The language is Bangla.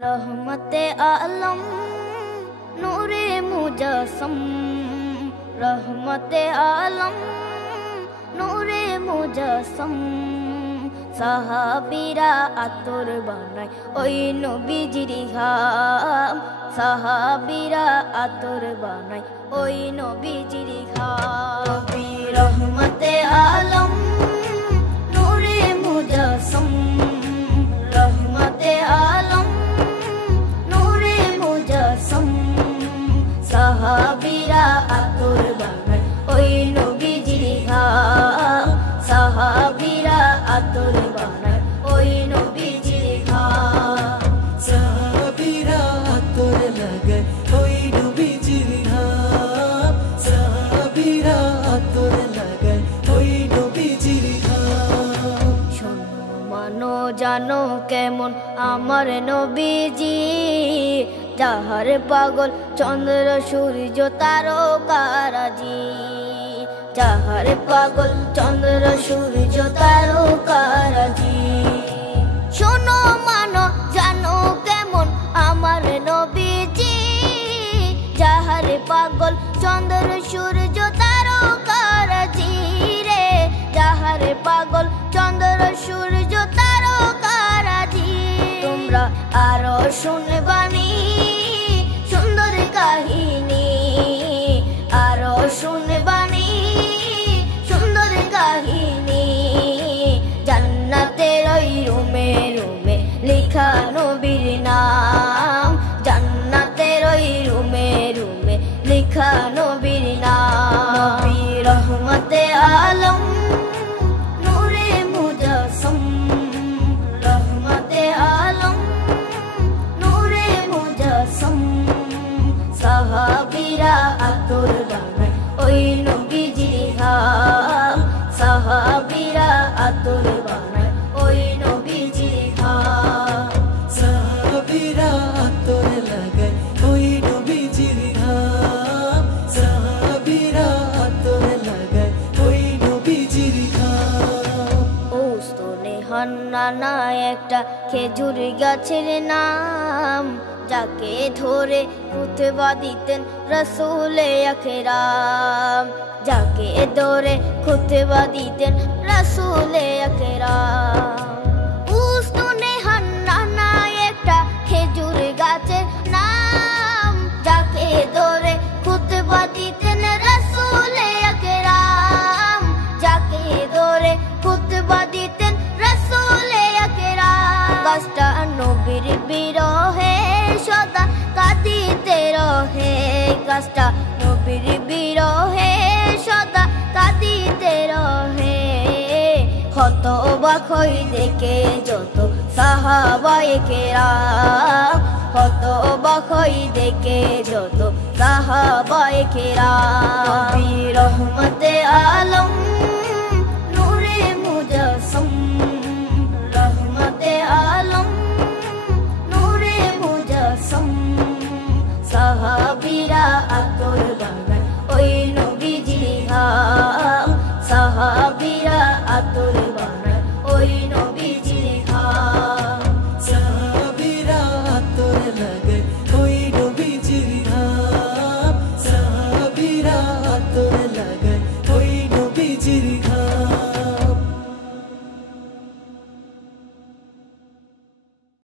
रहमते आलम नूरे मुजस्सम, रहमते आलम नूरे मुजस्सम। साहाबीरा आतोर बानाय ओई नबीजिर घाम, साहाबीरा आतोर बानाय ओई नबीजिर घाम। नबी रहमते आलम नूरे मुजस्सम, रहमते आलम नूरे मुजस्सम। साहाबीरा आतोर बानाय ओई नबीजिर घाम, साहाबीरा आतोर बानाय ओई नबीजिर घाम। साहाबीरा आतोर लागाय ओई नबीजिर घाम, साहाबीरा आतोर लागाय ओई नबीजिर घाम। শোনো মানো জানো কেমন আমার নবীজি, যাহার পাগল চন্দ্র সূর্য তারকারাজি, যাহার পাগল চন্দ্র সূর্য তারকারাজি। শোনো মানো জানো কেমন আমার নবীজি, যাহার পাগল চন্দ্র সূর্য তারকারাজি রে, যাহার পাগল চন্দ্র সূর্য তারকারাজি। তোমরা আরো শুনবানি সুন্দর কাহিনী, আরো শুনবানি সুন্দর কাহিনী। জান্নাতের ওই রুমে রুমে লেখা নবীর নাম, জান্নাতের ওই রুমে রুমে লেখা নবীর নাম। নবী রহমতে আলম নূরে মুজস্সম, রহমতে আলম নূরে মুজস্সম। সাহাবীরা আতর বানায় ওই নবীজির ঘাম, সাহাবীরা আতর বানায় ওই নবীজির ঘাম। সাহাবীরা আতর লাগায় ওই নবীজির ঘাম, সাহাবীরা আতর লাগায় ওই নবীজির ঘাম। ওস্তনে হান্নানা একটা খেজুর গাছের নাম, যাকে ধরে খুতবা দিতেন রাসূলে আকরাম, যাকে ধরে খুতবা দিতেন রাসূলে আকরাম। উস্তনে হান্নানা একটা খেজুর গাছের নাম, যাকে ধরে খুতবা দিতেন রাসূলে আকরাম, যাকে ধরে খুতবা দিতেন রাসূলে আকরাম। গাছটা নবীর বিরহে সদা কাঁদিতে রহে, গাছটা নবীর বিরহে সদা কাঁদিতে রহে। হতবাক হই দেখে যত সাহাবায়ে কেরাম, হতবাক হই দেখে যত সাহাবায়ে কেরাম। নবী রহমতে আলম